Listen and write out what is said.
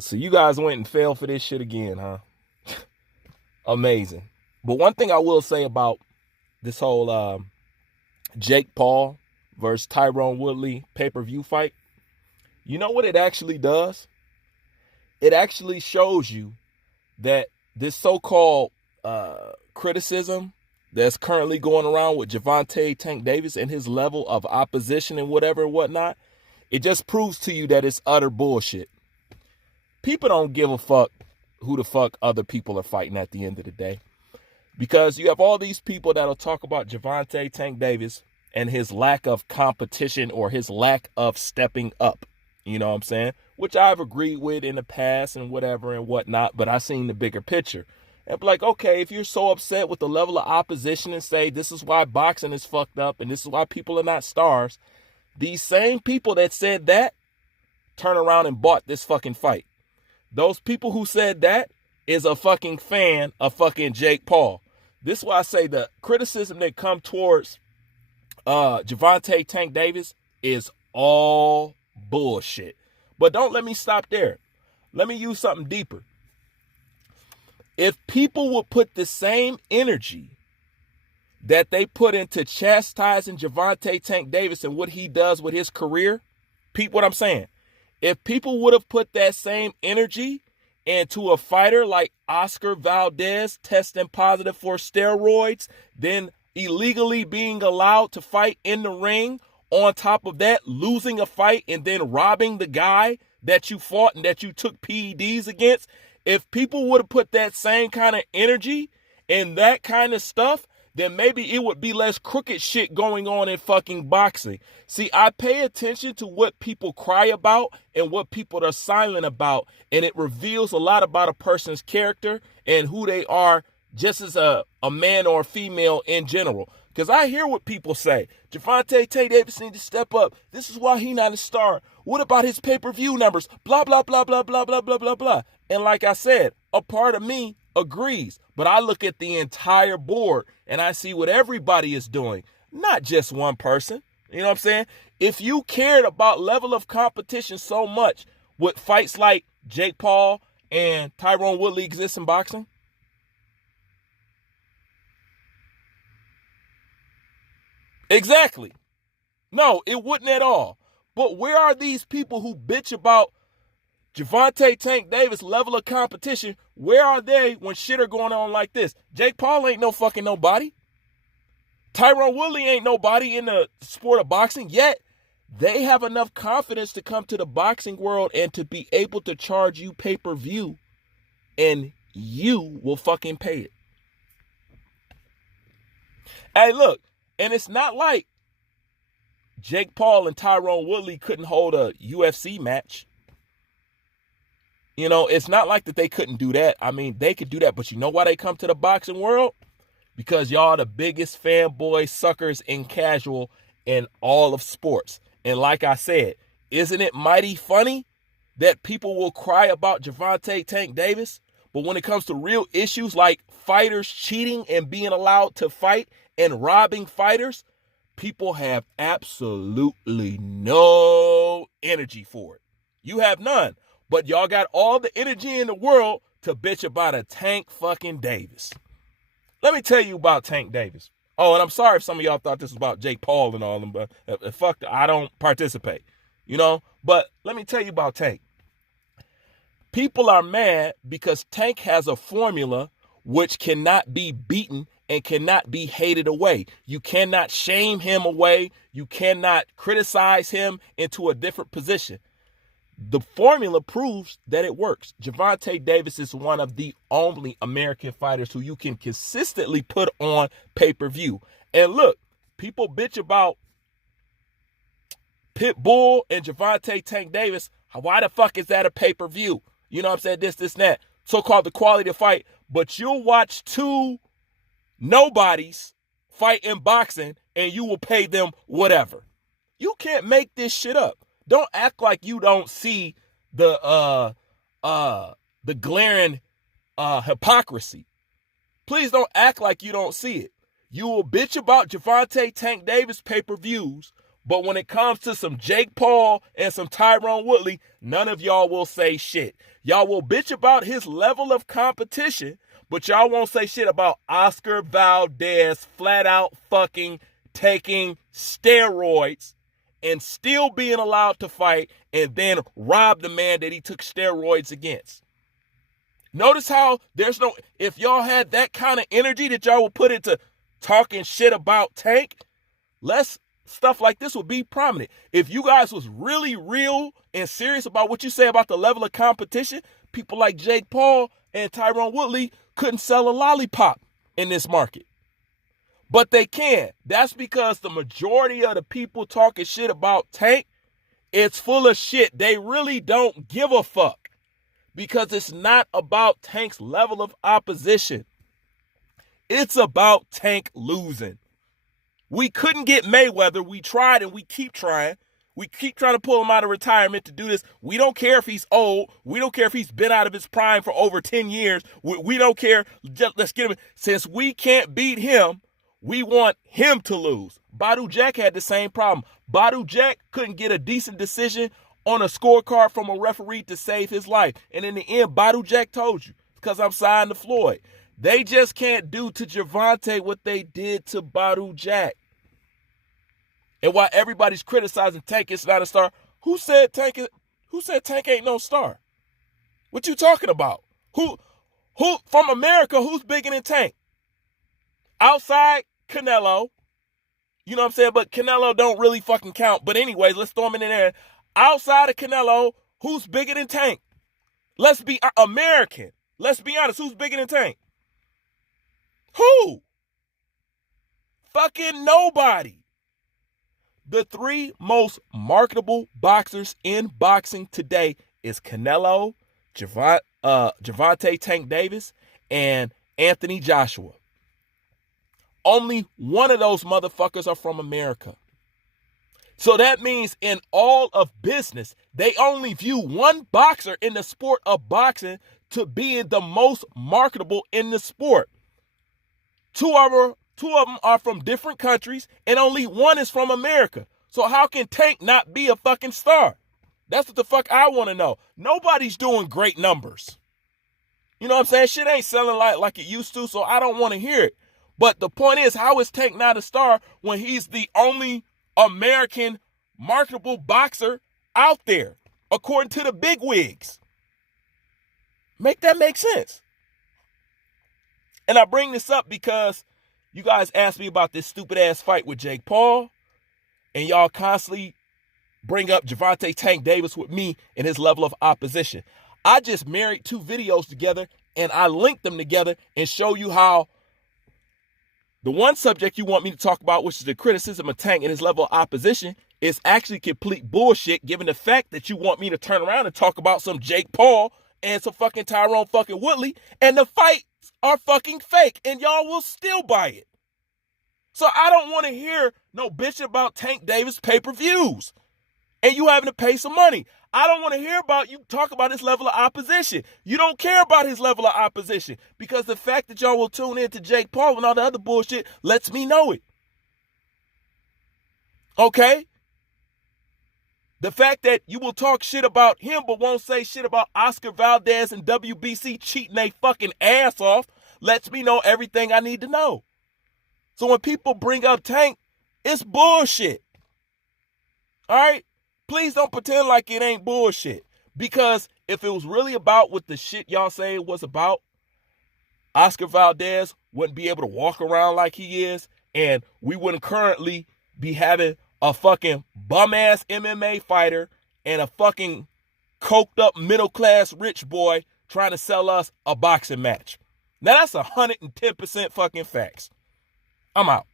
So you guys went and fell for this shit again, huh? Amazing. But one thing I will say about this whole Jake Paul versus Tyrone Woodley pay-per-view fight, you know what it actually does? It actually shows you that this so-called criticism that's currently going around with Gervonta Tank Davis and his level of opposition and whatever and whatnot, it just proves to you that it's utter bullshit. People don't give a fuck who the fuck other people are fighting at the end of the day. Because you have all these people that'll talk about Gervonta Tank Davis and his lack of competition or his lack of stepping up. You know what I'm saying? Which I've agreed with in the past and whatever and whatnot, but I seen the bigger picture. And be like, okay, if you're so upset with the level of opposition and say this is why boxing is fucked up and this is why people are not stars, these same people that said that turn around and bought this fucking fight. Those people who said that is a fucking fan of fucking Jake Paul. This is why I say the criticism that come towards Gervonta Tank Davis is all bullshit. But don't let me stop there. Let me use something deeper. If people would put the same energy that they put into chastising Gervonta Tank Davis and what he does with his career, peep what I'm saying. If people would have put that same energy into a fighter like Oscar Valdez testing positive for steroids, then illegally being allowed to fight in the ring, on top of that, losing a fight and then robbing the guy that you fought and that you took PEDs against, if people would have put that same kind of energy and that kind of stuff, then maybe it would be less crooked shit going on in fucking boxing. See, I pay attention to what people cry about and what people are silent about, and it reveals a lot about a person's character and who they are just as a man or a female in general. Because I hear what people say. Gervonta Tank Davis needs to step up. This is why he not a star. What about his pay-per-view numbers? Blah, blah, blah, blah, blah, blah, blah, blah, blah. And like I said, a part of me agrees. But I look at the entire board and I see what everybody is doing. Not just one person. You know what I'm saying? If you cared about level of competition so much, would fights like Jake Paul and Tyrone Woodley exist in boxing? Exactly. No, it wouldn't at all. But where are these people who bitch about Gervonta Tank Davis' level of competition? Where are they when shit are going on like this? Jake Paul ain't no fucking nobody. Tyrone Woodley ain't nobody in the sport of boxing, yet they have enough confidence to come to the boxing world and to be able to charge you pay-per-view, and you will fucking pay it. Hey, look, and it's not like Jake Paul and Tyrone Woodley couldn't hold a UFC match. You know, it's not like that they couldn't do that. I mean, they could do that, but you know why they come to the boxing world? Because y'all are the biggest fanboy suckers in casual in all of sports. And like I said, isn't it mighty funny that people will cry about Gervonta Tank Davis, but when it comes to real issues like fighters cheating and being allowed to fight and robbing fighters, people have absolutely no energy for it. You have none. But y'all got all the energy in the world to bitch about a Tank fucking Davis. Let me tell you about Tank Davis. Oh, and I'm sorry if some of y'all thought this was about Jake Paul and all of them, but fuck, I don't participate, you know? But let me tell you about Tank. People are mad because Tank has a formula which cannot be beaten and cannot be hated away. You cannot shame him away. You cannot criticize him into a different position. The formula proves that it works. Gervonta Davis is one of the only American fighters who you can consistently put on pay-per-view. And look, people bitch about Pitbull and Gervonta Tank Davis. Why the fuck is that a pay-per-view? You know what I'm saying? This, and that. So-called the quality of fight. But you'll watch two nobodies fight in boxing and you will pay them whatever. You can't make this shit up. Don't act like you don't see the glaring hypocrisy. Please don't act like you don't see it. You will bitch about Gervonta Tank Davis pay-per-views, But when it comes to some Jake Paul and some Tyron Woodley, none of y'all will say shit. Y'all will bitch about his level of competition, but y'all won't say shit about Oscar Valdez flat out fucking taking steroids and still being allowed to fight and then rob the man that he took steroids against. Notice how there's no, if y'all had that kind of energy that y'all would put into talking shit about Tank, less stuff like this would be prominent. If you guys was really real and serious about what you say about the level of competition, people like Jake Paul and Tyron Woodley couldn't sell a lollipop in this market. But they can. That's because the majority of the people talking shit about Tank, it's full of shit. They really don't give a fuck because it's not about Tank's level of opposition. It's about Tank losing. We couldn't get Mayweather. We tried and we keep trying. We keep trying to pull him out of retirement to do this. We don't care if he's old. We don't care if he's been out of his prime for over 10 years. We don't care. Just, let's get him. Since we can't beat him, we want him to lose. Badu Jack had the same problem. Badu Jack couldn't get a decent decision on a scorecard from a referee to save his life. And in the end, Badu Jack told you, because I'm signed to Floyd. They just can't do to Gervonta what they did to Badu Jack. And while everybody's criticizing Tank, it's not a star. Who said Tank ain't no star? What you talking about? Who from America, who's bigger than Tank? Outside Canelo. You know what I'm saying? But Canelo don't really fucking count. But anyways, let's throw him in there. Outside of Canelo, who's bigger than Tank? Let's be American. Let's be honest. Who's bigger than Tank? Who? Fucking nobody. The three most marketable boxers in boxing today is Canelo, Gervonta Tank Davis, and Anthony Joshua. Only one of those motherfuckers are from America. So that means in all of business, they only view one boxer in the sport of boxing to being the most marketable in the sport. Two of them are from different countries, and only one is from America. So how can Tank not be a fucking star? That's what the fuck I want to know. Nobody's doing great numbers. You know what I'm saying? Shit ain't selling like it used to, so I don't want to hear it. But the point is, how is Tank not a star when he's the only American marketable boxer out there, according to the bigwigs? Make that make sense. And I bring this up because you guys asked me about this stupid ass fight with Jake Paul, and y'all constantly bring up Gervonta Tank Davis with me and his level of opposition. I just married two videos together, and I linked them together and show you how the one subject you want me to talk about, which is the criticism of Tank and his level of opposition, is actually complete bullshit, given the fact that you want me to turn around and talk about some Jake Paul and some fucking Tyron fucking Woodley, and the fight are fucking fake, and y'all will still buy it. So I don't want to hear no bitch about Tank Davis pay-per-views and you having to pay some money. I don't want to hear about you talk about his level of opposition. You don't care about his level of opposition because the fact that y'all will tune in to Jake Paul and all the other bullshit lets me know it. Okay? The fact that you will talk shit about him but won't say shit about Oscar Valdez and WBC cheating they fucking ass off lets me know everything I need to know. So when people bring up Tank, it's bullshit. All right? Please don't pretend like it ain't bullshit. Because if it was really about what the shit y'all say it was about, Oscar Valdez wouldn't be able to walk around like he is, and we wouldn't currently be having a fucking bum-ass MMA fighter and a fucking coked-up middle-class rich boy trying to sell us a boxing match. Now, that's 110% fucking facts. I'm out.